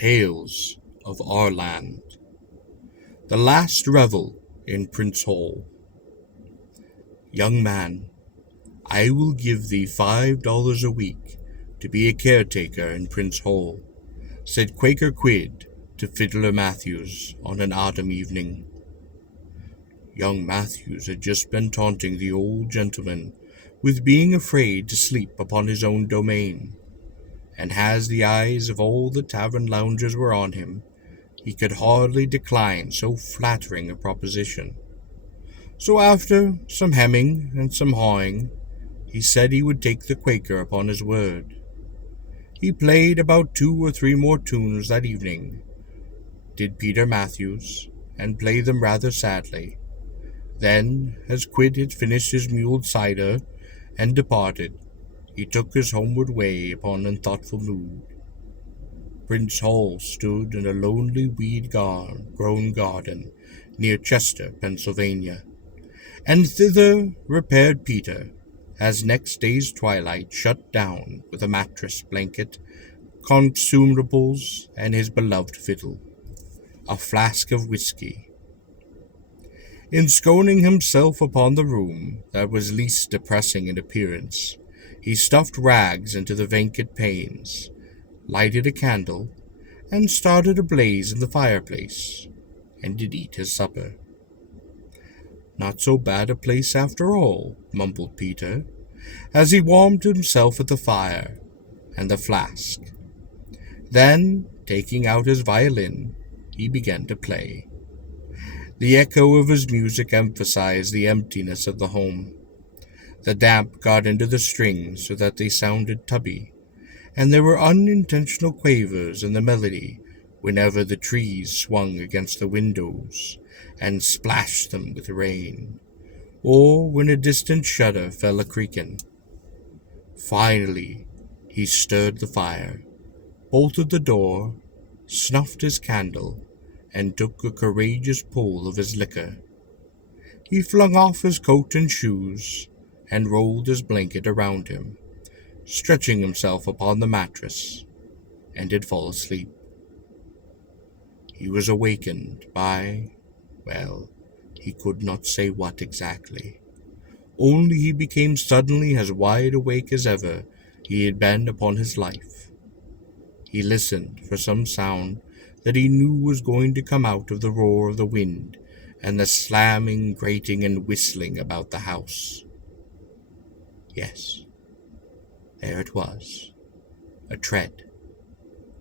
Tales of Our Land. The Last Revel in Printz Hall. Young man, I will give thee $5 a week to be a caretaker in Printz Hall, said Quaker Quid to Fiddler Matthews on an autumn evening. Young Matthews had just been taunting the old gentleman with being afraid to sleep upon his own domain, and as the eyes of all the tavern loungers were on him, he could hardly decline so flattering a proposition. So after some hemming and some hawing, he said he would take the Quaker upon his word. He played about 2 or 3 more tunes that evening, did Peter Matthews, and played them rather sadly. Then, as Quid had finished his mulled cider and departed, he took his homeward way upon an thoughtful mood. Printz Hall stood in a lonely weed-grown garden near Chester, Pennsylvania, and thither repaired Peter, as next day's twilight shut down with a mattress, blanket, consumables, and his beloved fiddle, a flask of whiskey. Ensconcing himself upon the room that was least depressing in appearance, he stuffed rags into the vacant panes, lighted a candle, and started a blaze in the fireplace, and did eat his supper. Not so bad a place after all, mumbled Peter, as he warmed himself at the fire and the flask. Then, taking out his violin, he began to play. The echo of his music emphasized the emptiness of the home. The damp got into the strings so that they sounded tubby, and there were unintentional quavers in the melody whenever the trees swung against the windows and splashed them with rain, or when a distant shutter fell a-creaking. Finally, he stirred the fire, bolted the door, snuffed his candle, and took a courageous pull of his liquor. He flung off his coat and shoes, and rolled his blanket around him, stretching himself upon the mattress, and did fall asleep. He was awakened by, well, he could not say what exactly. Only he became suddenly as wide awake as ever he had been upon his life. He listened for some sound that he knew was going to come out of the roar of the wind and the slamming, grating, and whistling about the house. Yes, there it was, a tread,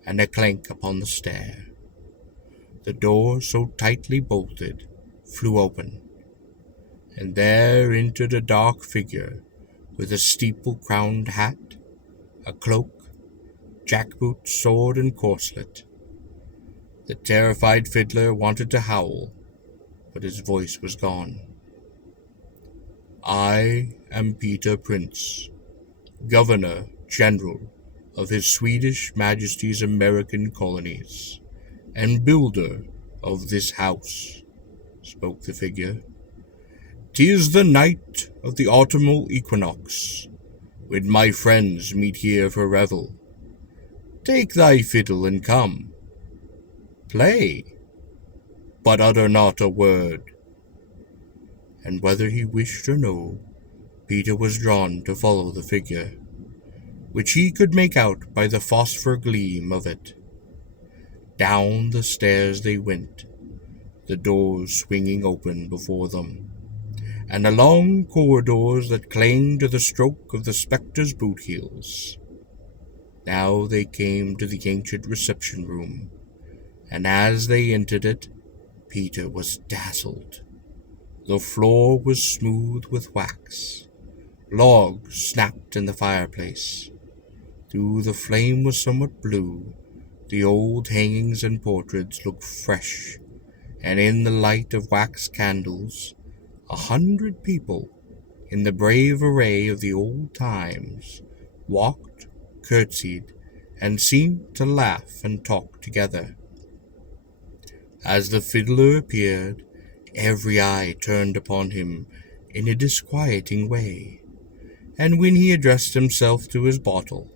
and a clank upon the stair. The door, so tightly bolted, flew open, and there entered a dark figure with a steeple-crowned hat, a cloak, jackboot, sword, and corselet. The terrified fiddler wanted to howl, but his voice was gone. I am Peter Printz, Governor General of His Swedish Majesty's American colonies, and builder of this house, spoke the figure. 'Tis the night of the autumnal equinox, when my friends meet here for revel. Take thy fiddle and come. Play, but utter not a word. And whether he wished or no, Peter was drawn to follow the figure, which he could make out by the phosphor gleam of it. Down the stairs they went, the doors swinging open before them, and along corridors that clanged to the stroke of the spectre's boot heels. Now they came to the ancient reception room, and as they entered it, Peter was dazzled. The floor was smooth with wax. Logs snapped in the fireplace. Though the flame was somewhat blue, the old hangings and portraits looked fresh, and in the light of wax candles, 100 people, in the brave array of the old times, walked, curtsied, and seemed to laugh and talk together. As the fiddler appeared, every eye turned upon him in a disquieting way, and when he addressed himself to his bottle,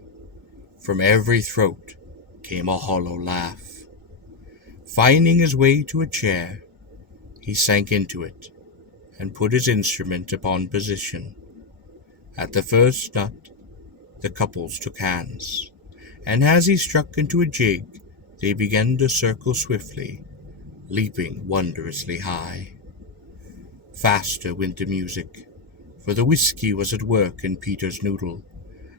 from every throat came a hollow laugh. Finding his way to a chair, he sank into it and put his instrument upon position. At the first nut, the couples took hands, and as he struck into a jig, they began to circle swiftly, leaping wondrously high. Faster went the music, for the whiskey was at work in Peter's noodle,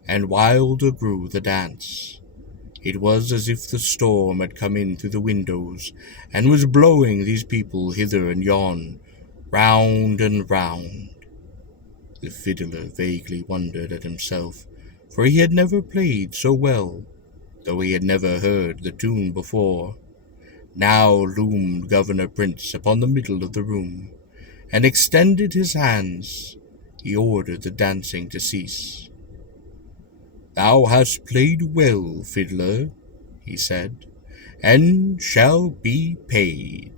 and wilder grew the dance. It was as if the storm had come in through the windows, and was blowing these people hither and yon, round and round. The fiddler vaguely wondered at himself, for he had never played so well, though he had never heard the tune before. Now loomed Governor Printz upon the middle of the room, and extended his hands. He ordered the dancing to cease. "Thou hast played well, fiddler," he said, "and shall be paid."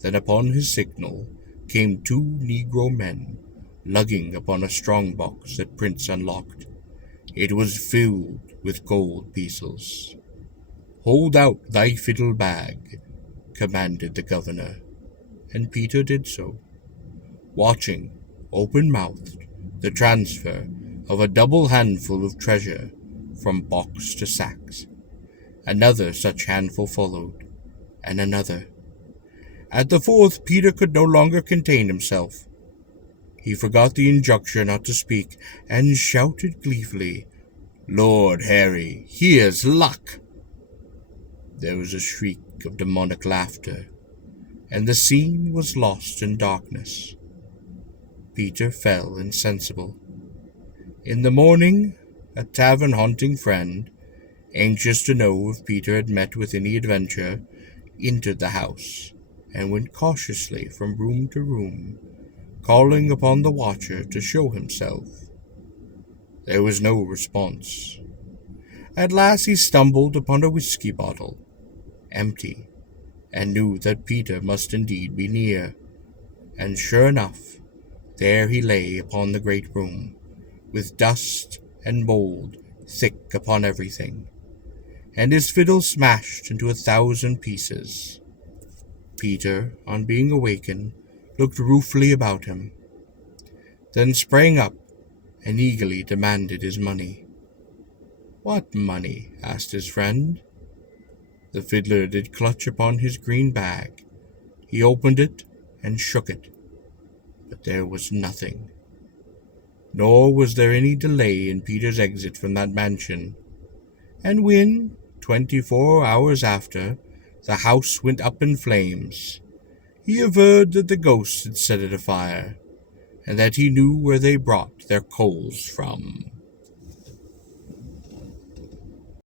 Then upon his signal came 2 negro men, lugging upon a strong box that Printz unlocked. It was filled with gold pieces. "Hold out thy fiddle bag," commanded the governor, and Peter did so, watching, open-mouthed, the transfer of a double handful of treasure from box to sacks. Another such handful followed, and another. At the 4th, Peter could no longer contain himself. He forgot the injunction not to speak, and shouted gleefully, "Lord Harry, here's luck!" There was a shriek of demonic laughter, and the scene was lost in darkness. Peter fell insensible. In the morning, a tavern-haunting friend, anxious to know if Peter had met with any adventure, entered the house, and went cautiously from room to room, calling upon the watcher to show himself. There was no response. At last he stumbled upon a whiskey bottle, empty, and knew that Peter must indeed be near. And sure enough, there he lay upon the great room, with dust and mold thick upon everything, and his fiddle smashed into 1,000 pieces. Peter, on being awakened, looked ruefully about him, then sprang up and eagerly demanded his money. "What money?" asked his friend. The fiddler did clutch upon his green bag. He opened it and shook it, but there was nothing. Nor was there any delay in Peter's exit from that mansion, and when, 24 hours after, the house went up in flames, he averred that the ghosts had set it afire, and that he knew where they brought their coals from.